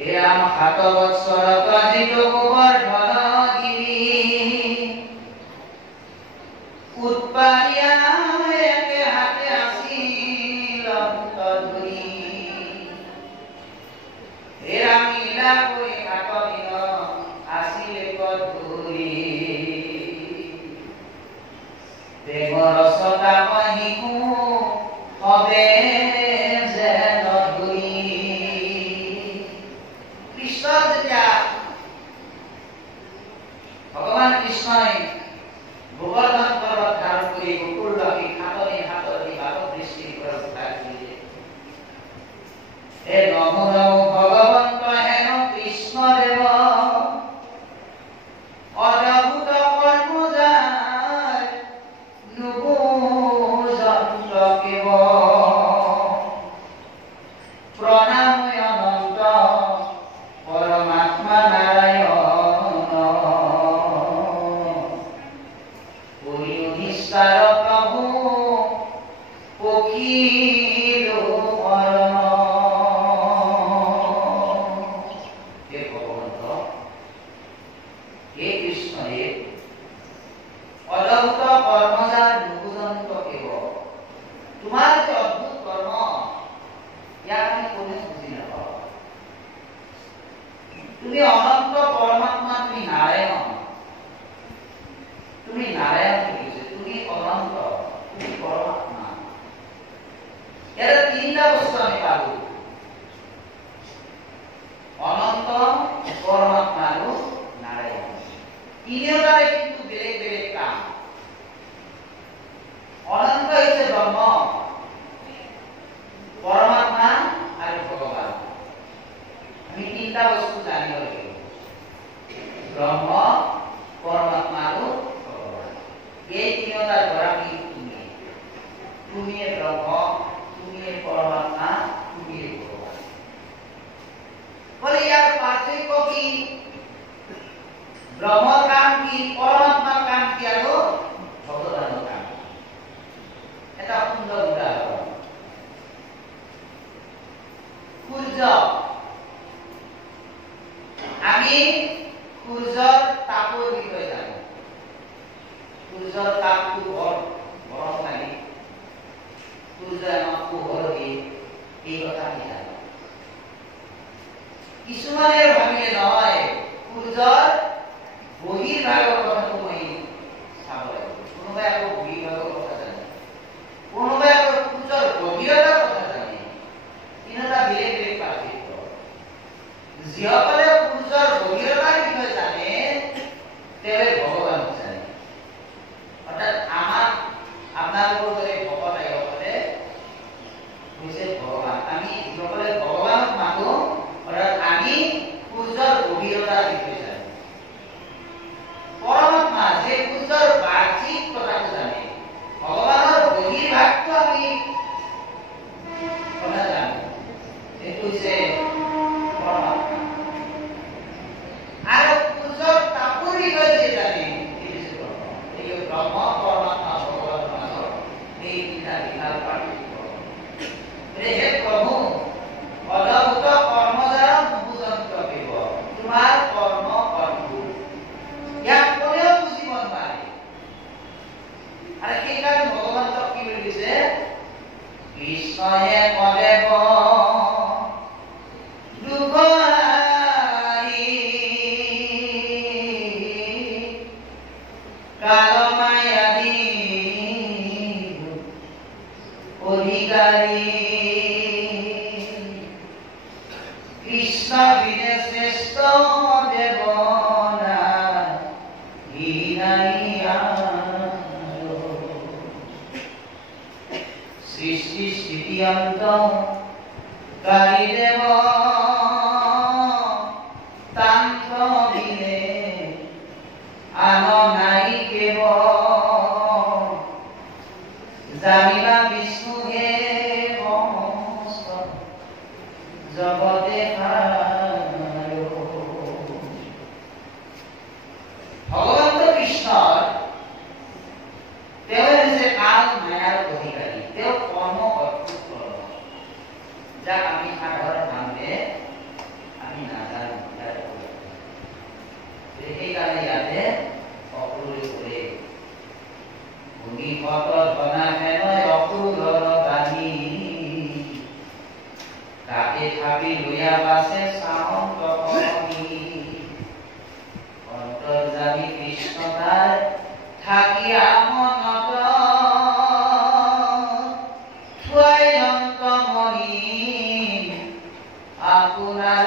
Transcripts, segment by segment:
এরাম হাত বৎসর কাজিত গোবর্ধনগিরি উৎপারিয়া একে হাতে আসিল ধরি এরাম লীলা করে কাকদিন আসিলে ধরি দেবর সদা মহিকু হবে যেন ধরি। কৃষ্ণ যেতিয়া ভগবান কৃষ্ণই গোবর্ধন পর্বত ধারণ করে গোকুলবাসী হাতরে হাতরে বালক দৃষ্টি করে উদ্ধার করিলে হে নমো নমো ভগবন্ত হেন কৃষ্ণ দেব অদ্ভুত কর্মজার নুবুজন্ত কেব প্রণাম অনন্ত পরমাত্মা নারায়ণ নিস্তার প্রভু পক্ষীর অরণ। হে ভগবন্ত হে কৃষ্ণ হে অদ্ভুত কর্মজার নুবুজন্ত কেব তোমার যে অদ্ভুত কর্ম ইয়াক আমি কোনে বুঝি নাপাও। তুমি অনন্ত পরমাত্মা, তুমি নারায়ণ, তুমি নারায়ণ তুমি অনন্ত, তুমি পরমাত্মা। এর তিনটা বস্তু আমি পাবো, অনন্ত, পরমাত্মা আর নারায়ণ। তিনিওটারে কিন্তু বেলেগ বেলেগ কাম। অনন্ত হচ্ছে ব্রহ্ম, পরমাত্মা আর ভগবান। আমি তিনটা বস্তু জানিব লাগিব, ব্রহ্ম, পরমাত্মা আর ভগবান। এই তিনিওটার দ্বারা আমি তুমি ব্রহ্ম, তুমি পরমাত্মা, তুমি ভগবান। বলে ইয়ার পার্থক্য কি? ব্রহ্মর কাম কি, পরমাত্মার কাম কি আর ভগবানের কাম। এটা সুন্দর উদাহরণ। সূর্য, আমি সূর্যর তাপৰ বিষয়ে জানো। সূৰ্যৰ তাপটো গৰম লাগে, সূৰ্য আমাক পোহৰ দিয়ে, এই কথা আমি জানো। কিছুমানে ভাবিলে নহয় সূৰ্যৰ বহিৰ্ভাগৰ কথাটো মই চাব লাগিব। কোনোবাই আকৌ বহিৰ্ভাগৰ কথা জানে, কোনোবাই আকৌ সূৰ্যৰ গভীৰতাৰ কথা জানে। তিনিটা বেলেগ বেলেগ পাৰ্থক্য। যিসকলে সূৰ্যৰ গভীৰতাৰ বিষয়ে জানে তেওঁ ভগৱানক জানে। অর্থাৎ আমার আপনাদের দরে ভগবান আইসকলে হৈছে ভগবান। আমি যিসকলে ভগবানক মানো, অর্থাৎ আমি সূৰ্যৰ গভীৰতাৰ বিষয়ে জানো। পৰমাত্মা যে সূৰ্যৰ বাহ্যিক কথাটো জানে, ভগবানৰ বহিৰ্ভাগটো আমি কথা জানো। এইটো হৈছে পৰমাত্মা। আৰ সূৰ্যৰ তাপৰ বিষয়ে যে জানে ব্ৰহ্ম, পৰমাত্মা, ভগবান মাজৰ এই তিনিটা বিশাল পাৰ্থক্য। হে প্ৰভু অদ্ভুত কৰ্মজাৰ নুবুজন্ত কেব তোমাৰ কৰ্ম অদ্ভুত, ইয়াক কোনেও বুজিব নোৱাৰে। আৰু সেইকাৰণে ভগৱন্তক কি বুলি কৈছে? কৃষ্ণয়ে কদেৱ দুগৰাহী কালমায়াদি অধিকারী কৃষ্ণ বিনে শ্রেষ্ঠ দেবনা সৃষ্টি স্থিতি অন্ত কারি দেব তান্ত্র বিনে আন নাই কেব জানিবা বিষ্ণু হে জগতে ভগবন্ত কৃষ্ণৰ তেওঁ হৈছে কাল মায়াৰ অধিকাৰী। তেওঁ কৰ্ম অদ্ভুত কৰ্ম, যাক আমি সাধাৰণ মানুহে আমি ভাবি লইয়া বাসে সামন্ত কমি অন্তৰ্যামী কৃষ্ণ তাৰ থাকিয়া মনত থুয়াই অন্তমণি আপোনাৰ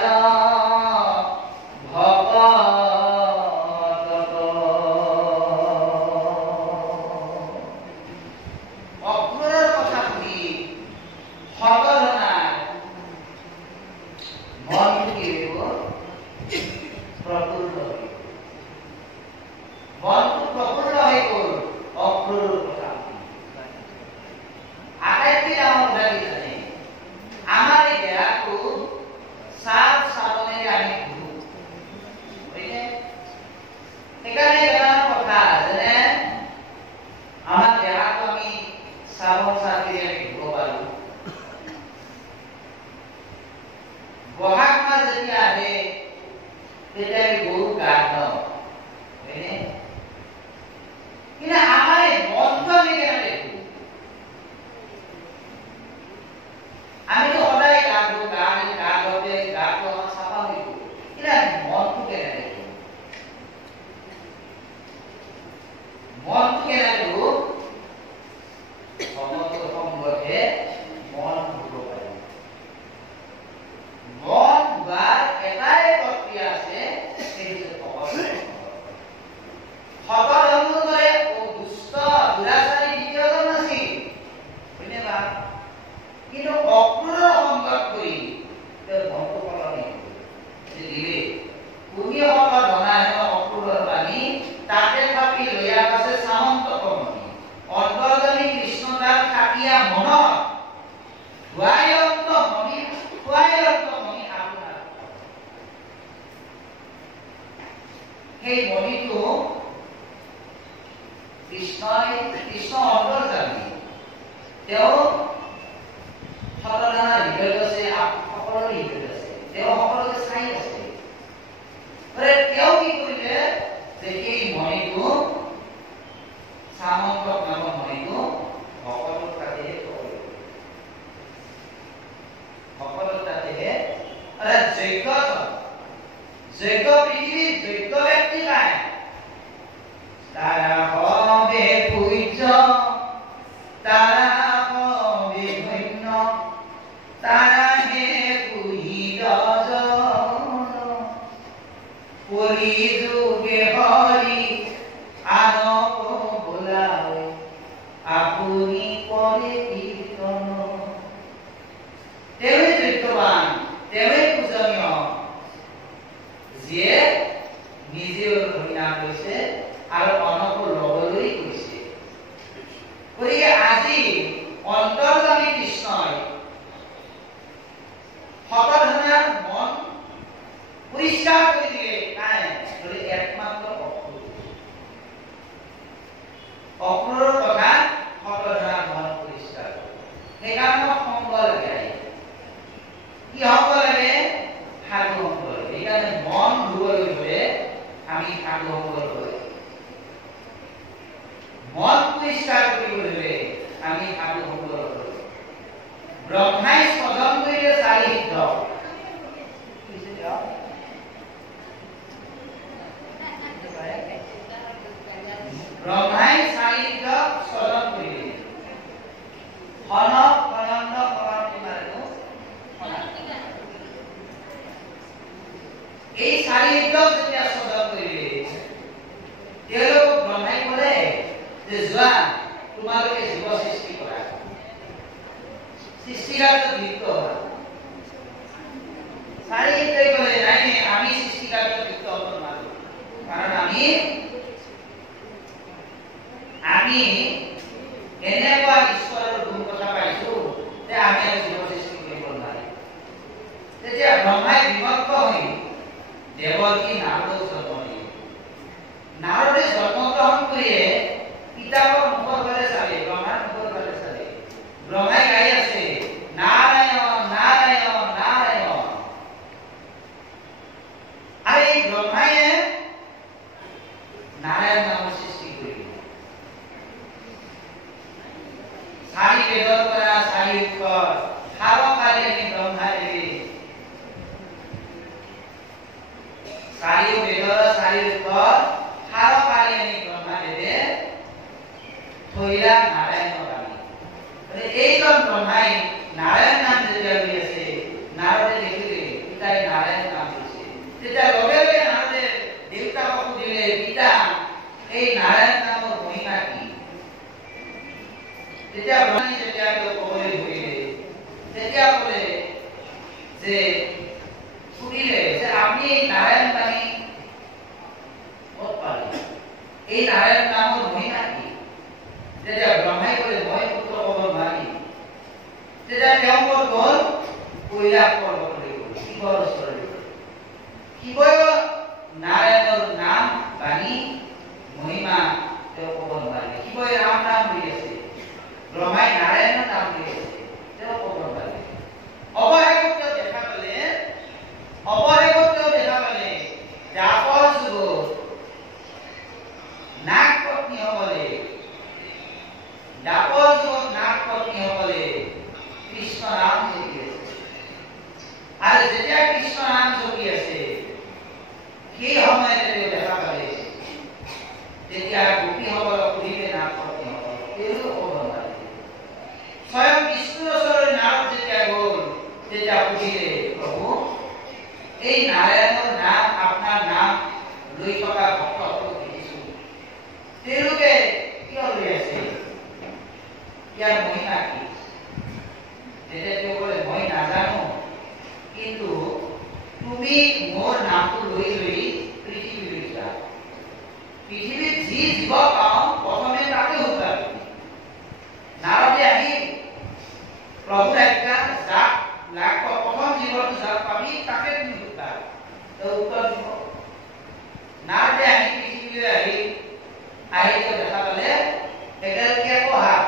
চাৰিও বেদৰ চাৰিওফৰ সাৰ পাৰি আনি ব্ৰহ্মাদেৱে থৈলা নাৰায়ণৰ বাণী। এইজন ব্ৰহ্মাই নাৰায়ণ নাম যেতিয়া লৈ আছে, নাৰদে দেখিলে পিতাই নাৰায়ণ নাম লৈছে। তেতিয়া লগে লগে নাৰদে দেউতাকক সুধিলে, পিতা এই নাৰায়ণ নামৰ মহিমা কি? তেতিয়া ব্ৰহ্মাই যেতিয়া ক'বলৈ ধৰিলে, তেতিয়া ক'লে যে সুধিলে যে আপুনি এই নাৰায়ণ বাণী ক'ত পালে? এই নাৰায়ণ নামৰ মহিমা কি? তেতিয়া ব্ৰহ্মাই ক'লে, মই পুত্ৰ ক'ব নোৱাৰিম। তেতিয়া তেওঁ ক'ত গ'ল? কৈলাশ পৰ্বতলৈ গ'ল, শিৱৰ ওচৰলৈ গ'ল। শিৱই নাৰায়ণৰ নাম বাণী মহিমা তেওঁ ক'ব নোৱাৰিলে। শিৱই ৰাম নাম লৈ আছে, ব্ৰহ্মাই নাৰায়ণৰ নাম লৈ আছে, তেওঁ ক'ব নোৱাৰিলে। অৱশেষত তেওঁ দেখা পালে দ্বাপৰ যুগত নাগ পত্নীসকলে কৃষ্ণ নাম জপি আছে। আৰু যেতিয়া কৃষ্ণ নাম জপি আছে, সেই সময়তে তেওঁ দেখা পালে, তেতিয়া গোপীসকলক সুধিলে নাগ পত্নীসকলক, তেওঁলোকে ক'ব নোৱাৰিলে। স্বয়ং বিষ্ণুৰ ওচৰলৈ নাৰদ যেতিয়া গ'ল, তেতিয়া সুধিলে, প্ৰভু এই নাৰায়ণৰ নাম, আপোনাৰ নাম লৈ থকা ভক্তসকলক দেখিছো, তেওঁলোকে কিয় লৈ আছে? ইয়াৰ মহিমা কি? তেতিয়া তেওঁ ক'লে, মই নাজানো, কিন্তু তুমি মোৰ নামটো লৈ লৈ পৃথিৱীলৈ যোৱা। পৃথিৱীত যি জীৱ পাওঁ প্ৰথমে তাকে উদ্ধাৰ কৰিম। নাৰদে আহি প্ৰভুৰ আজ্ঞা, যাক লাগ প্ৰথম জীৱনটো যাক পাবি তাকে তুমি উদ্ধাৰ। তেওঁ উত্তৰ দিব। নাৰদে আহি পৃথিৱীলৈ আহি তেওঁ দেখা পালে এডাল কেঁকো হাত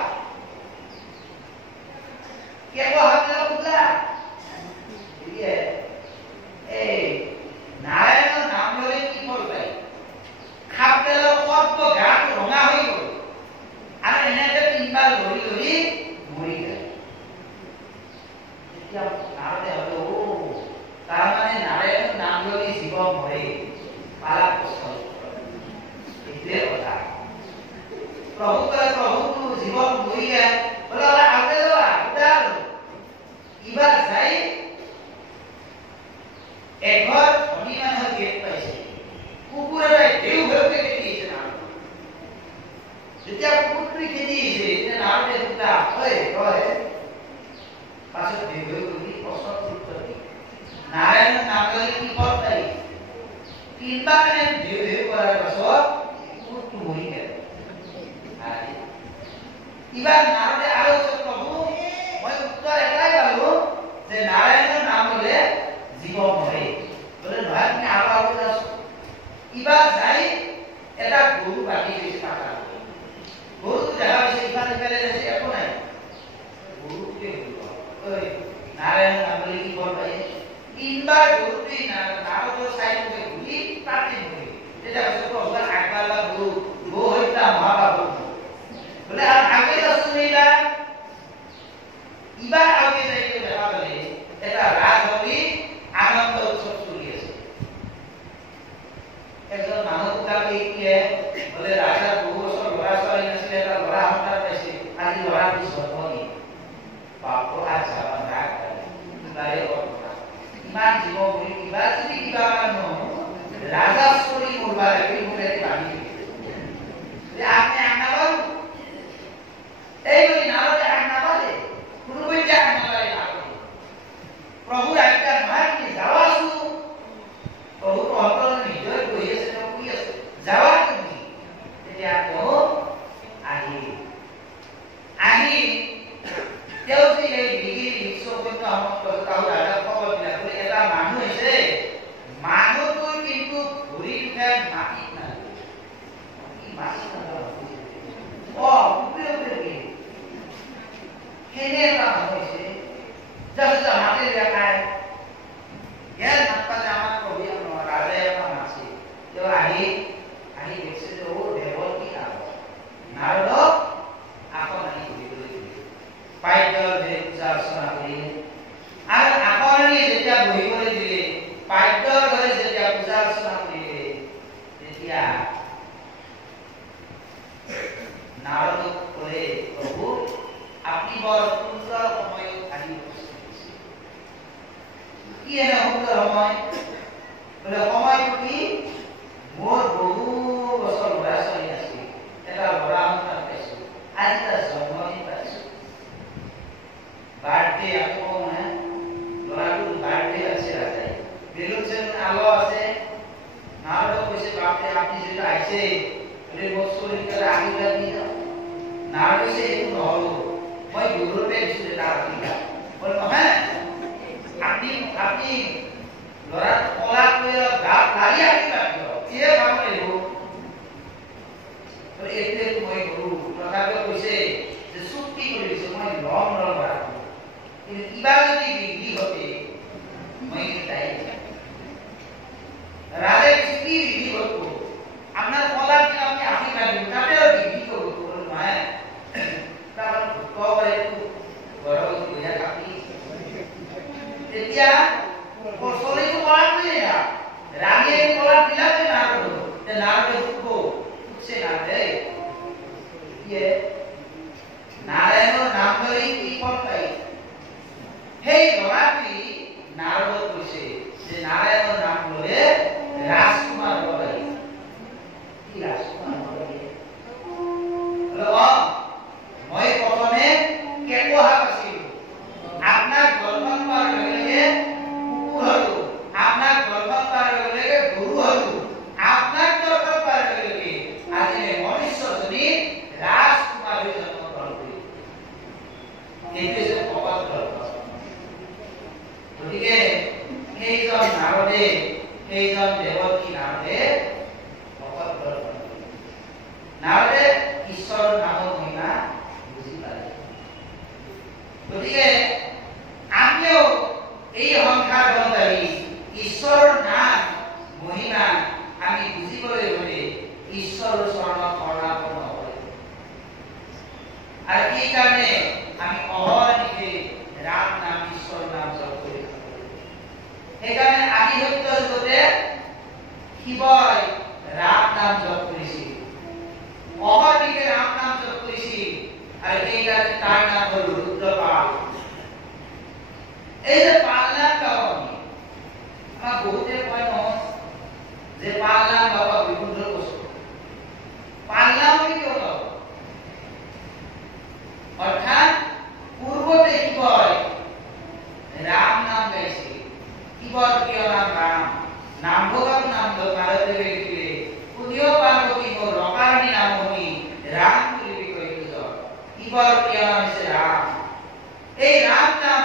উঠলা। এই নাৰায়ণৰ নাম ল'লে কি ফল পায়? খাপ পেলাৰ সৰ্ব গাটো ৰঙা হৈ গ'ল, আৰু এনেকে তিনিবাৰ লৰি লৰি মৰি যায়। তেতিয়া নাৰদে ভাবিলে, তাৰমানে নাৰায়ণৰ নাম ল'লে জীৱ মৰে, পালা কষ্ট। এইটোৱে কথা। প্ৰভু কলে, প্ৰভুটো জীৱন মৰি যায়, বোলে আগতে যোৱা উদাৰ কিবা যাই এঘৰ ধনী মানুহৰ গেট পাইছে, কুকুৰ এটাই দেউ ভেউকে খেদি আহিছে নাৰদ। যেতিয়া কুকুৰটোৱে খেদি আহিছে, তেতিয়া নাৰদে সুধিলে, তই পাছত দেউ ভেউ কৰি প্ৰশ্নৰ উত্তৰ দি, নাৰায়ণৰ নাম ল'লে কি ফল পায়? তিনিবাৰ দেউ ভেউ কৰাৰ পাছত কুকুৰটো মৰি গেল। ইবাৰ নাৰদে আৰু প্ৰভু, মই উত্তৰ এটাই পালো যে নাৰায়ণৰ নাম ল'লে জীৱ মৰে। বোলে নহয়, তুমি আৰু আগলৈ আছো। ইবাৰ যাই এটা গৰু বান্ধি দিছে পাকা। গৰুটো দেখা পাইছে, ইফালে সিফালে যাইছে, একো নাই। গৰুটোৱে নাৰায়ণৰ নাম ল'লে কি ফল পায়? তিনিবাৰ গৰুটোৱে নাৰদৰ চাৰিওফালে ঘূৰি তাতে মৰিল। তেতিয়া কৈছে, প্ৰভু আগবাৰ গৰু গো হত্যা মহাপাপ। বোলে আগে যাচোন, ইবাৰ আগে যাই দেখা পালে এটা ৰাজহৰি আনন্দ উৎসৱ চলি আছে। এজন মানুহ বোলে ৰাজাৰ বহু বছৰ ল'ৰা ছোৱালী নাছিলে, এটা ল'ৰা সন্তান পাইছে, আজি ল'ৰাটো জন্মনি ইমান জীৱ বুলি কিবা যদি কিবা মানুহ ৰাজা চলি মৰবা লাগে, মোৰে বান্ধি আপনি আনাবাল এই বলি নাৰদে আনাবালে কোনোবাই যে আনাবালে নাৰদ প্ৰভু আজ্ঞা নহয়, তুমি যাৱাচোন। প্ৰভু অন্তৰত নিজে গৈ আছে, তেওঁ কৈ আছে, যাৱা তুমি। তেতিয়া তেওঁ আহি তেওঁ যে এই ডিগ্ৰী বিশ্বপত্য সমস্ত ৰাজা খবৰ বিলাক এটা মানুহ হৈছে, মানুহটো কিন্তু ভৰি উঠাই মাটিত নালাগে। মাটিত নালাগে সেনে এটা মানুহ হৈছে, মাটি দেখায় এনে সুন্দৰ সময় বলে সময়টো কি মোৰ বহু বছৰ ল'ৰা ছোৱালী আছিল এটা ল'ৰা সন্তান পাইছো আজি তাৰ জন্মদিন পাইছো বাৰ্থডে আকৌ মানে ল'ৰাটোৰ বাৰ্থডে আছে ৰাজাই বেলুন চেলুন আলো আছে নাৰদ কৈছে বাপৰে আপুনি যেটা আইছে বলে বছৰলৈকে আশীৰ্বাদ দি যাও নাৰদ কৈছে এইটো নহ'ব মই গুৰুপে দিছো এটা আশীৰ্বাদ বলে নহয় আপনি ল'ৰা কলা কৰি গাত লাগি আশীৰ্বাদ দিয়ক কিয়ে কাম লাগিব বলে এইটোৱে মই গুৰু তথাপিও কৈছে যে চুক্তি কৰি দিছো মই লম ল'ৰা কিন্তু কিবা যদি বিধি ঘটে মই তাই রাজে কি বিধি করব আপনার কলা কি আপনি আশীর্বাদ দিন তাতেও বিধি করব বলুন নয় তারপর কবরে একটু বড় হইয়া থাকি তেতিয়া সলিটো কলা করে না রাগে কলা দিলাতে না করো তে না করে উঠবো উঠছে না রে ইয়ে নাৰায়ণৰ নাম ধৰি কি ফল পাই সেই ল'ৰাটি নাৰদ কৈছে যে নাৰায়ণৰ নাম ললে রাজকুমার হবে কি রাজকুমার হবে হলো মই প্রথমে কেকোহা আছিল আপনার গর্ভন পার লগে কুকুর হলো আপনার গর্ভন পার লগে গরু হলো আপনার গর্ভন পার লগে আজি মনুষ্য যদি রাজকুমার হয়ে জন্মগ্রহণ করি এইটো যে কপাল গল্প গতিকে সেইজন নাৰদে এইজন দেৱকী নাৰদে ভকত দৰ্শন নাৰদে ঈশ্বৰৰ নামৰ মহিমা বুজি পালে গতিকে আমিও এই সংসাৰ বন্ধাই ঈশ্বৰৰ নাম মহিমা আমি বুজিবলৈ হ'লে ঈশ্বৰৰ চৰণত শৰণাপন্ন হ'ব লাগিব আৰু এই কাৰণে আমি অহৰ্নিশে ৰাম নাম ঈশ্বৰৰ নাম জপ কৰি সেইকাৰণে আদি সত্য যুগতে শিৱই ৰাম নাম জপ কৰিছিল অহৰ্নিশে ৰাম নাম জপ কৰিছিল আৰু সেইকাৰণে তাৰ নাম হ'ল ৰুদ্ৰপাল এই যে পাল নাম গাওঁ আমি আমাক বহুতে কয় নহয় যে পাল নাম বাবা বিভুধ বস্তু পাল নাম আমি কিয় গাওঁ অৰ্থাৎ পূৰ্বতে শিৱই ৰাম নাম গাইছিল শিৱৰ প্ৰিয় নাম ৰাম নাম ভগৱান নাম ভাৰতে বেগিলে পুনিও পাৰ্বতী মোৰ ৰকাৰণী নাম শুনি ৰাম বুলি কৈছিল শিৱৰ প্ৰিয় নাম হৈছে ৰাম এই ৰাম নাম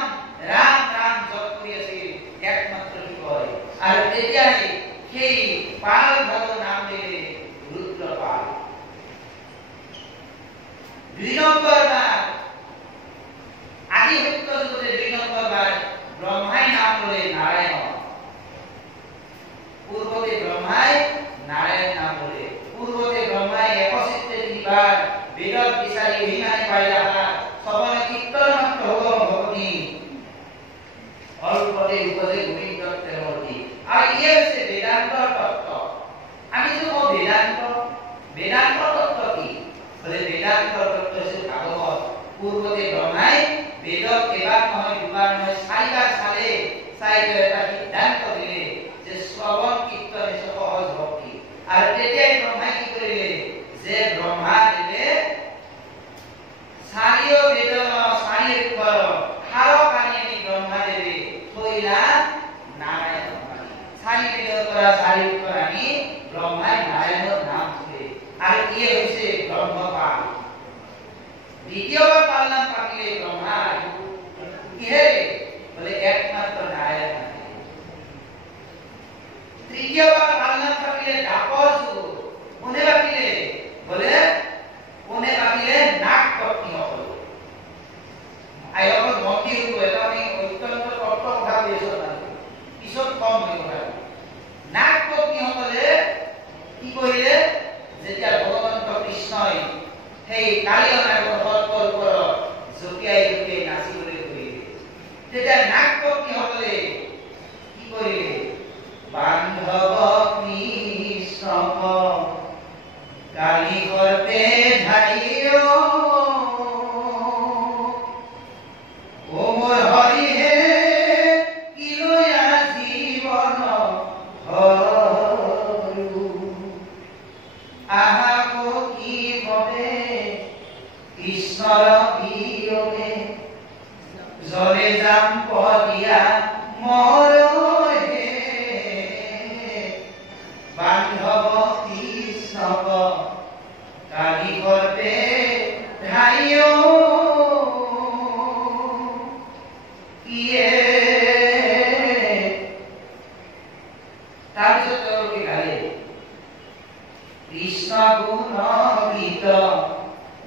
ৰাম ৰাম জপ কৰি আছিল একমাত্ৰ শিৱই আৰু তেতিয়াই সেই পাল ভাগৰ নাম দিলে ৰুদ্ৰপাল দুই নম্বৰ বাৰ আদি সত্য যুগতে দুই নম্বৰ বাৰ ব্ৰহ্মাই নাম ললে নাৰায়ণ পূৰ্বতে ব্ৰহ্মাই নাৰায়ণ নাম ললে পূৰ্বতে ব্ৰহ্মাই একচিত্তে তিনিবাৰ বেদত বিচাৰি অভিমানী পাইলা সবনে কীৰ্তন মাত্ৰ হব ভগৱতী অল্পতে উপদে গোবিন্দ তেৰৱতী আৰু ইয়ে হৈছে বেদান্তৰ তত্ত্ব আমি যে কওঁ বেদান্ত তত্ত্ব কি বলে বেদান্তৰ তত্ত্ব হৈছে ভাগৱত পূৰ্বতে ব্ৰহ্মাই বেদত এবাৰ নহয় দুবাৰ নহয় চাৰিবাৰ চালে চাই এটা সিদ্ধান্ত দিলে যে শ্ৰৱণ কীৰ্তন সহজ ভক্তি আৰু তেতিয়াই ব্ৰহ্মাই কি কৰিলে যে ব্ৰহ্মা দেৱে চাৰিও বেদ চাৰি অক্ষৰ সাৰ কানি আনি ব্ৰহ্মা দেৱে থৈলা নাৰায়ণ চাৰি বেদৰ পৰা চাৰি অক্ষৰ আনি ব্ৰহ্মাই নাৰায়ণৰ নাম থলে আৰু ইয়ে হৈছে ব্ৰহ্মপাল দ্বিতীয়বাৰ পাল নাম পাতিলে ব্ৰহ্মা কিহে বলে একমাত্ৰ নাৰায়ণ তৃতীয়বাৰ পাল নাম পাতিলে দাপৰ যুগ কোনে পাতিলে বলে কোনে পাতিলে নাগ পত্নী সকল আয়কৰ মন্দিৰ এটা আমি অত্যন্ত তত্ত্ব কথা কৈছো পিছত কম হৈ কথা নাগ পত্নী সকলে কি কৰিলে যেতিয়া ভগৱন্ত কৃষ্ণই সেই কালিয় নাগৰ সৰ্পৰ ওপৰত জপিয়াই জপিয়াই নাচিবলৈ ধৰিলে তেতিয়া নাগ পত্নী সকলে কি কৰিলে বান্ধৱ কৃষ্ণ কালি সৰ্পে ধাৰিও ও মোৰ হৰি হে কি লৈ তাৰপিছত তেওঁলোকে গালে কৃষ্ণ গুণ গীত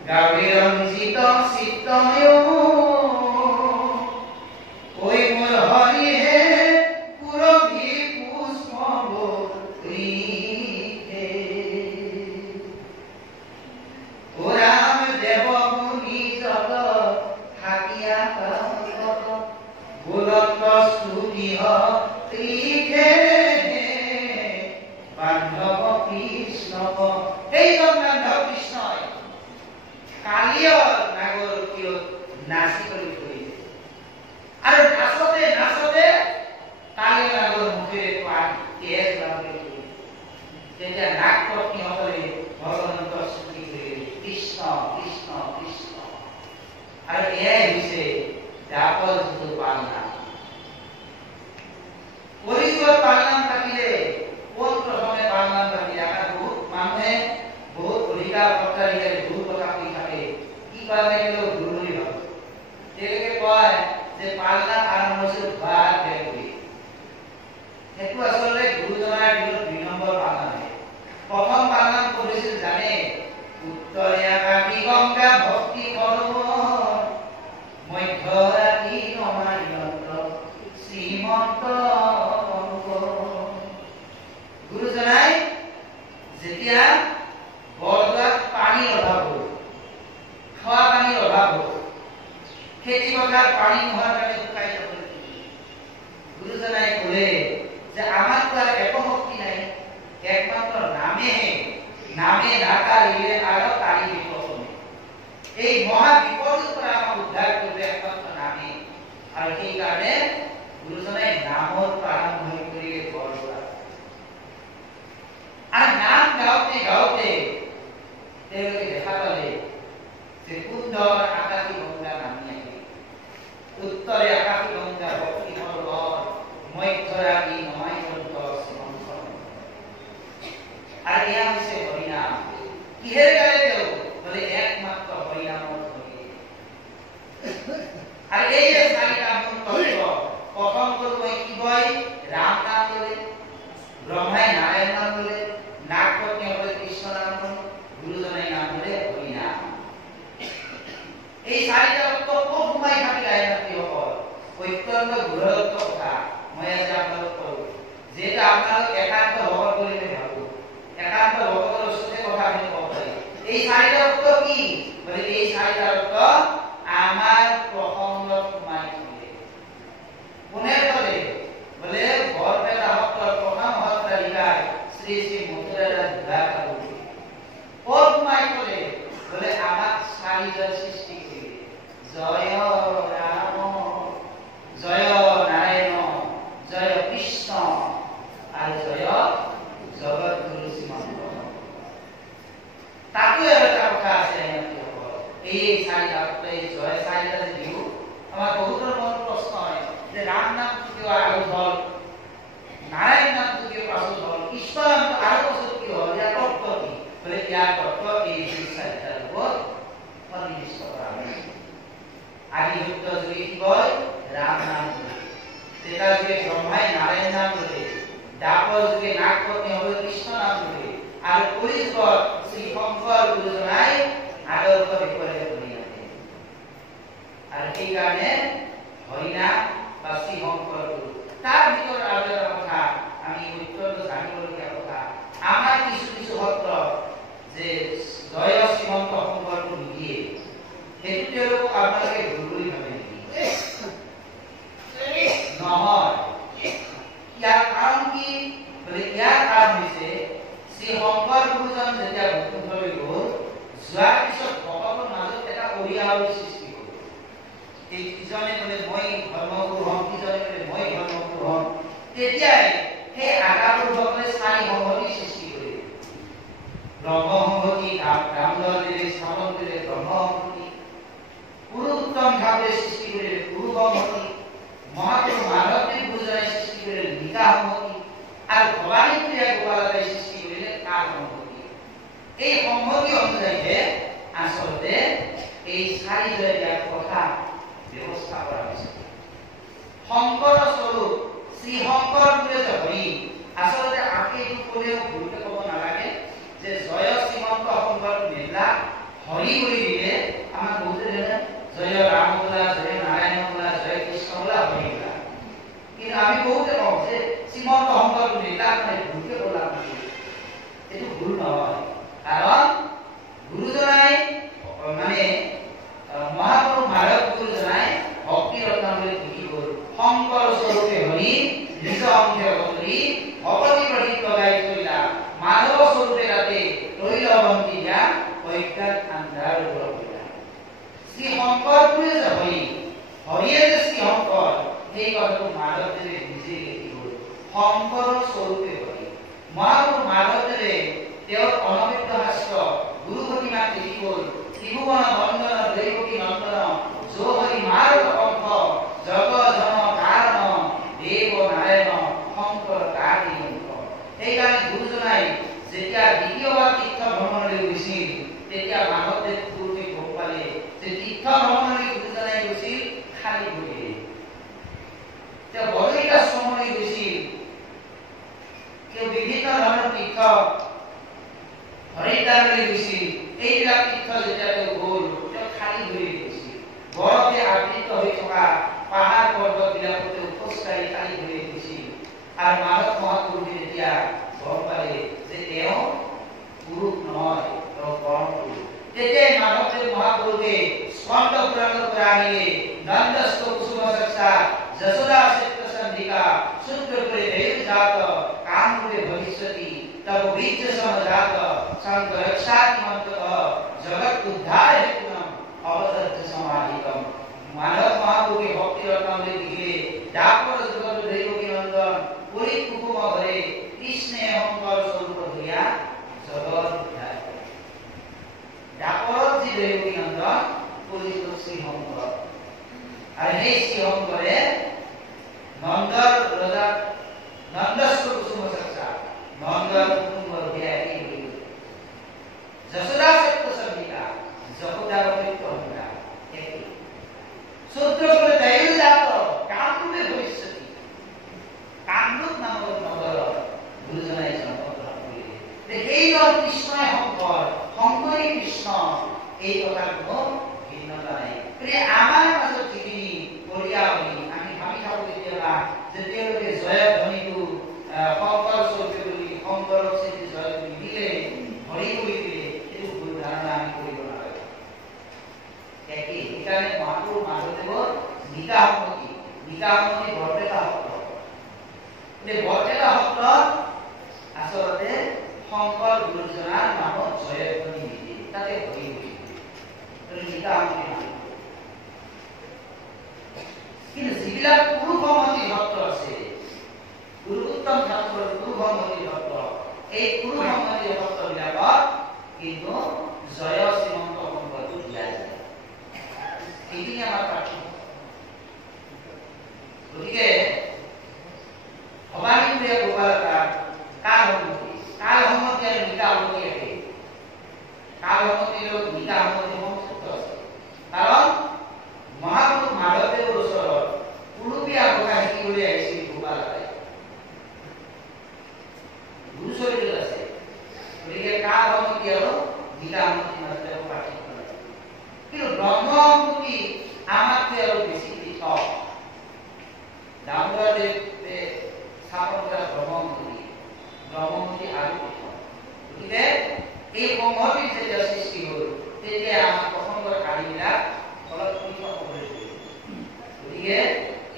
গাৱে ৰঞ্জিত চিত্তময় ঐ মোৰ হৰি হে পুৰবী পুষ্প বৃক্ষে ও ৰাম দেৱ মুনি যত থাকিয়া গোলক স্তুতি ত্ৰিখে বান্ধৱ কৃষ্ণ এইজন বান্ধৱ কৃষ্ণই কালিয় নাগৰ কিয় নাচি কৰি ফুৰিলে আৰু নাচতে নাচতে কালিয় নাগৰ মুখেৰে পানী তেজ বাগৰি ফুৰিলে তেতিয়া নাগ পত্নীসকলে ভগৱন্তৰ স্তুতি কৰিলে কৃষ্ণ কৃষ্ণ কৃষ্ণ আৰু এয়াই হৈছে ডাকৰ যিটো পালনাম পৰিচয় পালনাম থাকিলে কোন প্ৰথমে পালনাম থাকিলে আমাৰ বহুত মানুহে বহুত অধিকাৰ প্ৰকাৰিকাৰে বহুত কথা কৈ থাকে কি কাৰণে কেৱল গুৰু বুলি ভাবে তেওঁলোকে কয় যে পালনাম আৰম্ভ হৈছিল বাৰ দেৱী সেইটো আচলতে গুৰুজনাৰ দিনত 2 নম্বৰ পালনাম প্ৰথম পালনাম কৰিছিল জানে উত্তৰীয়া কাটি গংগা ভক্তি সৰোবৰ মধ্যৰাতি নমায়ন্ত শ্ৰীমন্ত গুৰুজনাই যেতিয়া বৰদোৱাত পানীৰ অভাৱ হ'ল খোৱা পানীৰ অভাৱ হ'ল খেতি পথাৰ পানী নোহোৱাৰ কাৰণে শুকাই যাবলৈ গুৰুজনাই ক'লে যে আমাৰতো আৰু একো শক্তি নাই একমাত্ৰ নামে নাকাৰিলে আৰু কাৰি বিপদনে এই মহা বিপদৰ পৰা আমাক উদ্ধাৰ কৰিব একমাত্ৰ নামে আৰু সেইকাৰণে গুৰুজনাই নামৰ প্ৰাৰম্ভ কৰিলে বৰদোৱা আৰ নাম গাওতে গাওতে তেওঁলোকে দেখা পালে যে কুন্দৰ আকাশী গংগা নামি আহিল উত্তৰে আকাশী গংগা ভক্তি সৰোবৰ মধ্যৰাতি নমায়ন্ত শ্ৰীমন্ত আৰু এয়া হৈছে হৰিনাম কিহেৰে গালে তেওঁ বোলে একমাত্ৰ হৰিনামৰ ধ্বনি আৰু এই যে চাৰিটা মন্ত্ৰ প্ৰথম মই কি কয় ৰাম নাম ললে ব্ৰহ্মাই নাৰায়ণ নাম ললে নাগপত্নী হলে কৃষ্ণ নাম ললে গুৰুজনাই নাম ললে হৰিনাম এই চাৰিটা অৰ্থ ক'ত সোমাই থাকিলে আইনসকল অত্যন্ত গুৰুত্ব কথা মই আজি আপোনালোক কৰো যেটা আপোনালোক একান্ত ভগত কৰিলে ভাবো একান্ত ভগতৰ ওচৰতে কথা আমি ক'ব পাৰি এই চাৰিটা অৰ্থ কি মানে এই চাৰিটা অৰ্থ আমাৰ প্ৰসংগত সোমাই থাকিলে কোনে ক'লে বলে বৰপেটা সত্ৰৰ প্ৰথম সত্ৰাধিকাৰ শ্ৰী শ্ৰী মথুৰাদাস বুঢ়াকালু ক'ত সোমাই ক'লে বলে আমাক চাৰিজন সৃষ্টি কৰিলে জয় ৰাম জয় নাৰায়ণ জয় কৃষ্ণ আৰু জয় জগতগুৰু শ্ৰীমন্ত তাতো এটা কথা আছে এই চাৰিটা এই জয় চাৰিটা যে দিও আমাৰ বহুতৰ মনত প্ৰশ্ন হয় যে ৰাম নাম কিয় আৰু হ'ল নাৰায়ণ নাম কিয় পাছত হ'ল কৃষ্ণ নাম আৰু পাছত কিয় হ'ল ইয়াৰ অৰ্থ কি বলে ইয়াৰ অৰ্থ এই চাৰিটাৰ ওপৰত সন্নিবিষ্ট কৰা হৈছে আদি সত্য যোগে কি কয় ৰাম নাম তেতা যোগে ব্ৰহ্মাই নাৰায়ণ নাম ললে দাপৰ যোগে নাগপত্নী হল কৃষ্ণ নাম ললে আৰু কলিযুগত শ্ৰী শংকৰ গুৰুজনাই আদৰ্শ দেখুৱালে হৰিনাম আৰু সেইকাৰণে হৰিনাম বা শ্ৰী শংকৰ গুৰু তাৰ ভিতৰত আৰু এটা কথা আমি অত্যন্ত জানিবলগীয়া কথা আমাৰ কিছু কিছু সত্ৰ যে জয় শ্ৰীমন্ত শংকৰটো নিদিয়ে সেইটো তেওঁলোকক আপোনালোকে ভুল বুলি ভাবে নেকি নহয় ইয়াৰ কাৰণ কি বোলে ইয়াৰ কাৰণ হৈছে শ্ৰী শংকৰ গুৰুজন যেতিয়া বৈকুণ্ঠলৈ গ'ল যোৱাৰ পিছত ভকতৰ মাজত এটা অৰিয়াহৰ সৃষ্টি হ'ল এই ইজনে বোলে মই ধৰ্মগুৰু হ'ম ইজনে বোলে মই ধৰ্মগুৰু হ'ম তেতিয়াই সেই আগাপুৰুষসকলে চাৰি সংহতি সৃষ্টি কৰিলে ব্ৰহ্ম সংহতি ৰামদলে স্থাপন কৰিলে ব্ৰহ্ম সংহতি পুৰুষোত্তম ভাৱে সৃষ্টি কৰিলে পুৰুষ সংহতি মহাপুৰুষ মাধৱদেৱ গুৰুজনাই সৃষ্টি কৰিলে নিকা সংহতি আৰু ভৱানীপ্ৰিয়া গোপালদাই সৃষ্টি কৰিলে কাল সংহতি এই সংহতি অনুযায়ী আচলতে এই চাৰিজনীয়া কথা ব্যৱস্থা কৰা হৈছে শংকৰ স্বৰূপ শ্ৰী শংকৰ গুৰুজনাই হৰি আচলতে কেতিয়াও ভুলকে ক'ব নালাগে যে জয় শ্ৰীমন্ত শংকৰ মেলা হৰি বুলি দিলে আমাক বহুতে জানে জয় ৰাম বোলা, জয় নাৰায়ণ বোলা, জয় কৃষ্ণ বোলা, হৰি বোলা। কিন্তু আমি বহুতে কওঁ যে শ্ৰীমন্ত শংকৰ মেলা মানে ভুলকে ক'লা এইটো ভুল নহয়। কাৰণ গুৰুজনাই মানে মহাপুৰুষ মাধৱ গুৰুজনাই ভক্তি ৰত্নাৱলীত লিখি গ'ল শংকৰ স্বৰূপে হৰি নিজ অংশে অৱতৰি ভকতি প্ৰদীপ লগাই থৈলা মাধৱ স্বৰূপে ৰাতে তৈল বন্তি দিয়া অজ্ঞাত আন্ধাৰ দূৰ কৰিলা। শ্ৰী শংকৰটোৱে যে হৰি, হৰিয়ে যে শ্ৰী শংকৰ, সেই কথাটো মাধৱদেৱে নিজে লিখি গ'ল শংকৰ স্বৰূপে হৰি। মহাপুৰুষ মাধৱদেৱে তেওঁৰ অনবদ্য শাস্ত্ৰ গুৰু ভক্তিমাত লিখি গ'ল ত্ৰিভুৱন বন্দন দৈৱকী নন্দন যো হৰি মাৰ কণ্ঠ জগ জন কাৰণ দেৱ নাৰায়ণ শংকৰ কাৰি অংশ। সেইকাৰণে গুৰুজনাই যেতিয়া দ্বিতীয়বাৰ তীৰ্থ ভ্ৰমণলৈ গৈছিল তেতিয়া মাধৱদেৱ গুৰুৱে গম পালে যে তীৰ্থ ভ্ৰমণলৈ গুৰুজনাই গৈছিল খালী ভৰিৰে। তেওঁ বৰৈত আশ্ৰমলৈ গৈছিল, তেওঁ বিভিন্ন ধৰণৰ তীৰ্থ হৰিদ্বাৰলৈ গৈছিল। এইবিলাক তীৰ্থ যেতিয়া তেওঁ গ'ল তেওঁ খালী ভৰিৰে গৈছিল। বৰফে আবৃত হৈ থকা পাহাৰ পৰ্বতবিলাকতে খোজকাঢ়ি খালী ভৰিৰে গৈছিল। আৰু মাধৱ মহাপুৰুষে যেতিয়া গম পালে যে তেওঁ পুৰুষ নহয়, তেওঁ পৰম পুৰুষ, তেতিয়াই মাধৱদেৱ মহাপুৰুষে স্কন্দ পুৰাণৰ পৰা আনিলে নন্দস্থ কুসুম চক্ষা যশোদা চিত্ত সন্ধিকা সূত্র করে দেব জাত কাম রূপে ভবিষ্যতি তব বীজ সমজাত সংগ রক্ষাতি মন্ত্র জগৎ উদ্ধার হেতুনম অবতর্য সমাহিতম। মাধব মহাপুরুষে ভক্তি রত্নাবলী লিখিলে ডাকর জগৎ দৈবকী নন্দন পুরী কুকুম ঘরে কৃষ্ণে শংকৰ স্বৰূপ ধৰিয়া জগৎ উদ্ধাৰ। ডাকৰ যে দৈবকী নন্দন পুৰী শ্ৰী শংকৰ, আর এই শ্রী শংকরে নন্দর রজা নন্দস্থ কুসুম চক্ষা নন্দর কুসুম বিরাটি হইল যশোদা সত্য সন্ধিকা যশোদার অভিজ্ঞ হইলা একই সূত্র করে দৈব জাত কামরূপে ভবিষ্যতি। কামরূপ নামক নগর গুরুজনাই জন্ম গ্রহণ করিলে এই কৃষ্ণই শংকৰ, শংকৰী কৃষ্ণ, এই কথাৰ কোনো ভিন্নতা নাই। আমাৰ মাজত যিখিনি কৰিয়া বুলি আমি ভাবি থাকো কেতিয়াবা যে তেওঁলোকে জয়ধ্বনিটো শংকৰ স্বৰূপে বুলি শংকৰক স্মৃতি জয় বুলি দিলে, হৰি বুলি দিলে, এইটো ভুল ধাৰণা আমি কৰিব নালাগে। একেই সেইকাৰণে মহাপুৰুষ মাধৱদেৱৰ নিকা সন্মতি বৰপেটা সত্ৰ। বৰপেটা সত্ৰত আচলতে শংকৰ গুৰুজনাৰ নামত জয়ধ্বনি নিদিয়ে, তাতে হৰি বুলি নিকা সন্মতি। কিন্তু যিবিলাক পুৰুষমতী সত্ৰ আছে, গুৰুত্তম ঠাকুৰৰ পুৰুষমতী সত্ৰ, এই পুৰুষমতী সত্ৰবিলাকত কিন্তু জয় শ্ৰীমন্ত শংকৰটো দিয়া যায়। এইখিনি আমাৰ পাৰ্থক্য। গতিকে ভবানীপুৰীয়া গোপালতা কাল সন্মতি আৰু নিকা সন্মতি একে। কাল সন্মতিৰ লগত নিকা সন্মতি সংযুক্ত আছে। কাৰণ মহাপুৰুষ মাধৱদেৱৰ ওচৰত পুৰুষীয়া ভাষা শিকিবলৈ আহিছিল গোপালতাই, গুৰু চৰিত্ৰত আছে। গতিকে কাল সন্মতি আৰু নিকা সন্মতিৰ মাজত পাৰ্থক্য নাই। কিন্তু ব্ৰহ্ম সন্মতি আমাতকৈ আৰু বেছি পৃথক। দামোদৰদেৱে স্থাপন কৰা ব্ৰহ্মসন্মতি আৰু পৃথক। গতিকে এই সংহতিৰ যেতিয়া সৃষ্টি হ'ল তেতিয়া আমাৰ প্ৰসংগৰ কাহিনীবিলাক অলপ পৃথক হ'বলৈ ধৰিলে। গতিকে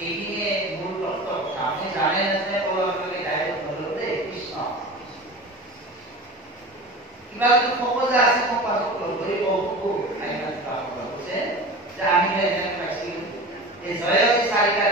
এইখিনিয়ে মূল তত্ত্ব কথা। আপুনি জানে নাজানে ক'বলৈ ডাইৰেক্ট নল'ব দেই। কৃষ্ণ কিবা যদি সপোজা আছে মোক পাছত ধৰি কৈছে যে আমি এনেকৈ পাইছিলোঁ এই জয়তী চাৰিটা